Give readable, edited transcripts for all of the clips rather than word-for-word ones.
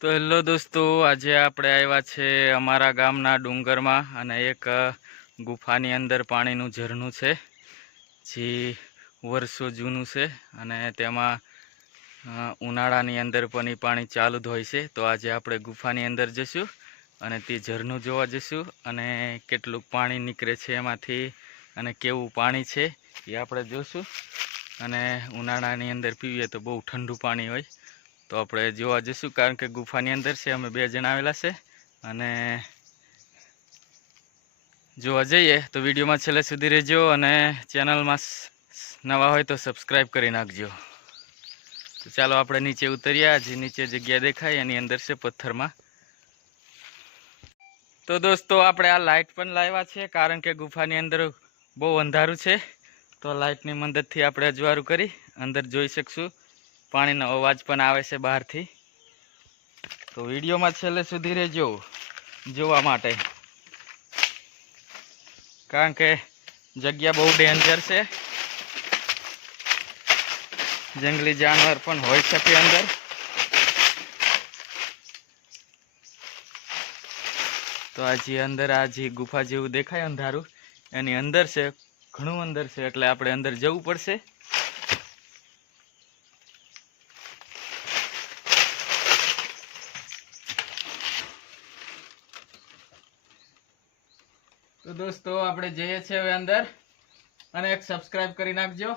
તો હેલો દોસ્તો, આજે આપણે આવ્યા છે અમારા ગામના ડુંગરમાં અને એક ગુફાની અંદર પાણીનું ઝરણું છે જે વર્ષો જૂનું છે અને તેમાં ઉનાળાની અંદર પણ એ પાણી ચાલુ જ હોય છે. તો આજે આપણે ગુફાની અંદર જઈશું અને તે ઝરણું જોવા જઈશું અને કેટલું પાણી નીકળે છે એમાંથી અને કેવું પાણી છે એ આપણે જોઈશું. અને ઉનાળાની અંદર પીવીએ તો બહુ ઠંડુ પાણી હોય, તો આપણે જોવા જઈશું કારણ કે ગુફાની અંદર છે. અમે 2 જણા આવેલા છે અને જોવા જઈએ તો વિડીયોમાં છેલ્લે સુધી રહેજો અને ચેનલમાં નવા હોય તો સબસ્ક્રાઈબ કરી નાખજો. તો ચાલો આપણે નીચે ઉતર્યા. જે નીચે જગ્યા દેખાય એની અંદર છે પથ્થરમાં. તો દોસ્તો, આપણે આ લાઇટ પણ લાવ્યા છે કારણ કે ગુફાની અંદર બહુ અંધારું છે. તો લાઇટની મદદથી આપણે અજવાળું કરી અંદર જોઈ શકશું. પાણીનો અવાજ પણ આવે છે બહારથી. તો વિડીયોમાં છેલ્લે સુધી રહેજો જોવા માટે, કારણ કે જગ્યા બહુ ડેન્જર છે. જંગલી જાનવર પણ હોઈ શકે અંદર. તો આ જે અંદર આ જે ગુફા જેવું દેખાય અંધારું, એની અંદર છે, ઘણું અંદર છે, એટલે આપણે અંદર જવું પડશે. તો દોસ્તો, આપણે જઈએ છીએ હવે અંદર અને એક સબસ્ક્રાઇબ કરી નાખજો.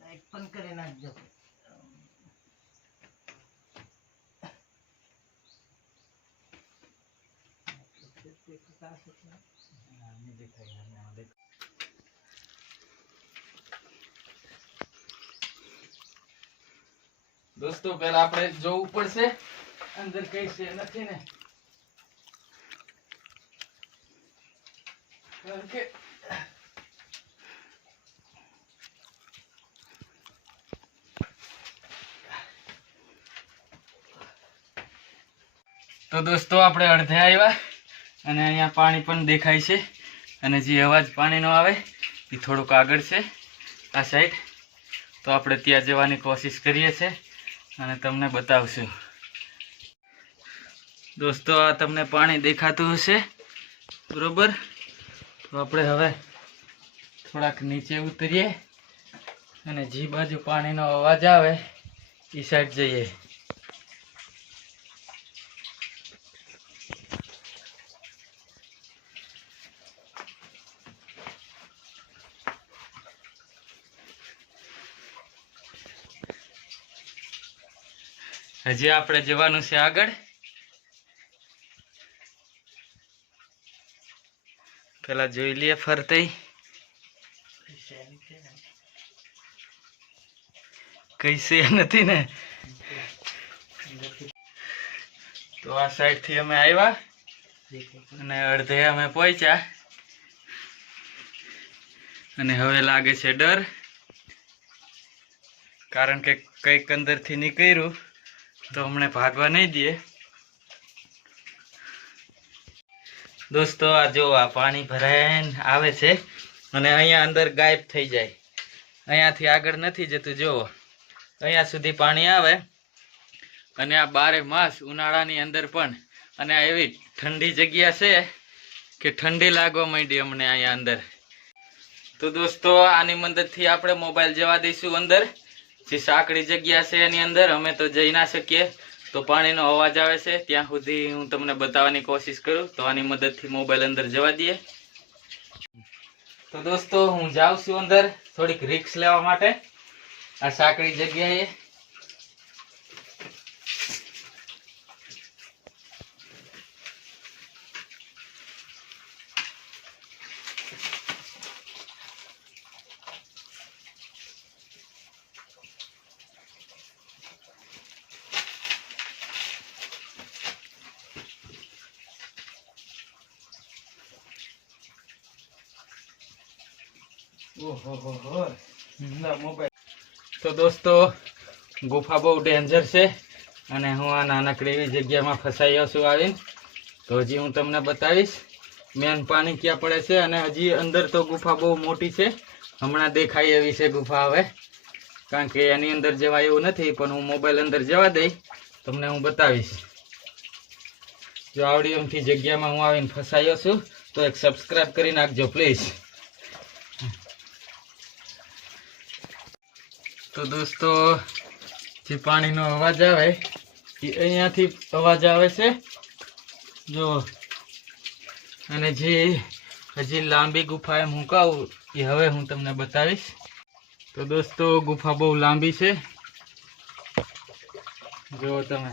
લાઈક પણ કરી નાખજો. દોસ્તો, પહેલા આપણે જોવું પડશે અંદર કઈ છે નથી ને, કારણ કે તો દોસ્તો, આપણે અડધે આવ્યા અને અહીંયા પાણી પણ દેખાય છે અને જે અવાજ પાણીનો આવે એ થોડુંક આગળ છે આ સાઈડ. તો આપણે ત્યાં જવાની કોશિશ કરીએ છીએ અને તમને બતાવશું. દોસ્તો, આ તમને પાણી દેખાતું હશે બરોબર. તો આપણે હવે થોડાક નીચે ઉતરીએ અને જે બાજુ પાણીનો અવાજ આવે એ સાઈડ જઈએ. હજી આપણે જવાનું છે આગળ. પેલા જોઈ લઈએ ફરતે કઈ છે નથી ને. તો આ સાઈડ થી અમે આવ્યા અને અડધે અમે પહોંચ્યા અને હવે લાગે છે ડર, કારણ કે કઈક અંદર થી નીકળ્યું તો અમને ભાગવા નહીં દે. દોસ્તો, આ જો આ પાણી ભરાઈને આવે છે અને અહીંયા અંદર ગાયબ થઈ જાય. અહીંયાથી આગળ નથી જતું. જુઓ, અહીંયા સુધી પાણી આવે અને આ 12 માસ ઉનાળાની અંદર પણ. અને આ એવી ઠંડી જગ્યા છે કે ઠંડી લાગવા માંડી અમને અહીંયા અંદર. તો દોસ્તો, આની મદદથી આપણે મોબાઈલ જવા દઈશું અંદર. જે સાંકડી જગ્યા છે એની અંદર અમે તો જઈ ના શકીએ, તો પાણીનો અવાજ આવે છે ત્યાં સુધી હું તમને બતાવવાની કોશિશ કરું. તો આની મદદથી મોબાઈલ અંદર જવા દઈએ. તો દોસ્તો, હું જાઉં છું અંદર થોડીક રિસ્ક લેવા માટે આ સાંકડી જગ્યાએ. તો દોસ્તો, ગુફા બહુ ડેન્જર છે અને હું આ નાનકડી એવી જગ્યામાં ફસાયો છું આવીને. તો હજી હું તમને બતાવીશ મેન પાણી ક્યાં પડે છે. અને હજી અંદર તો ગુફા બહુ મોટી છે, હમણાં દેખાય એવી છે ગુફા. હવે કારણ કે એની અંદર જવાય એવું નથી, પણ હું મોબાઈલ અંદર જવા દઈ તમને હું બતાવીશ. જો આવડી એમથી જગ્યામાં હું આવીને ફસાયો છું તો એક સબસ્ક્રાઇબ કરી નાખજો પ્લીઝ. તો દોસ્તો, જે પાણીનો અવાજ આવે એ અહીંયાથી અવાજ આવે છે જો. અને જે હજી લાંબી ગુફા એમ હું કહું એ હવે હું તમને બતાવીશ. તો દોસ્તો, ગુફા બહુ લાંબી છે, જો તમે.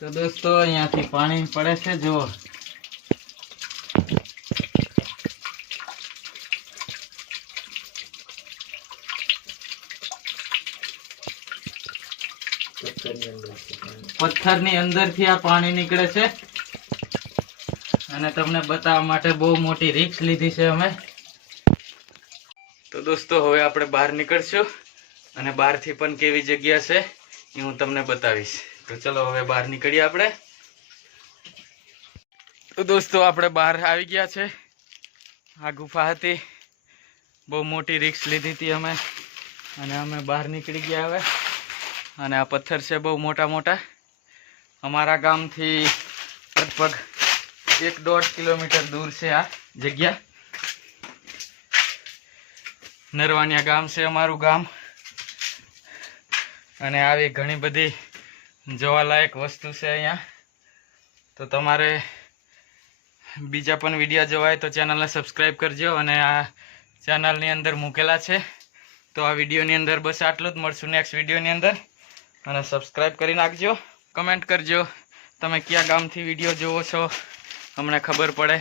તો દોસ્તો, અહીંયાથી પાણી પડે છે જુઓ. પથ્થરની અંદરથી આ પાણી નીકળે છે અને તમને બતાવવા માટે બહુ મોટી રિસ્ક લીધી છે અમે. તો દોસ્તો, હવે આપણે બહાર નીકળશું અને બહારથી પણ કેવી જગ્યા છે એ હું તમને બતાવીશ. તો ચલો હવે બહાર નીકળીએ આપણે. તો દોસ્તો, આપણે બહાર આવી ગયા છે. આ ગુફા હતી, બહુ મોટી રિસ્ક લીધી હતી અમે, અને અમે બહાર નીકળી ગયા હવે. અને આ પથ્થર છે બહુ મોટા મોટા. અમારા ગામથી લગભગ 1.5 કિલોમીટર દૂર છે આ જગ્યા. નરવાનિયા ગામ છે અમારું ગામ. અને આવી ઘણી બધી જોવાલાયક વસ્તુ છે અહીંયા. તો તમારે બીજા પણ વિડીયો જોવાય તો ચેનલને સબસ્ક્રાઈબ કરજો. અને આ ચેનલની અંદર મૂકેલા છે. તો આ વિડીયોની અંદર બસ આટલું જ. મળશું નેક્સ્ટ વિડીયોની અંદર. અને સબસ્ક્રાઈબ કરી નાખજો. કમેન્ટ કરજો તમે કયા ગામથી વિડીયો જોવો છો, અમને ખબર પડે.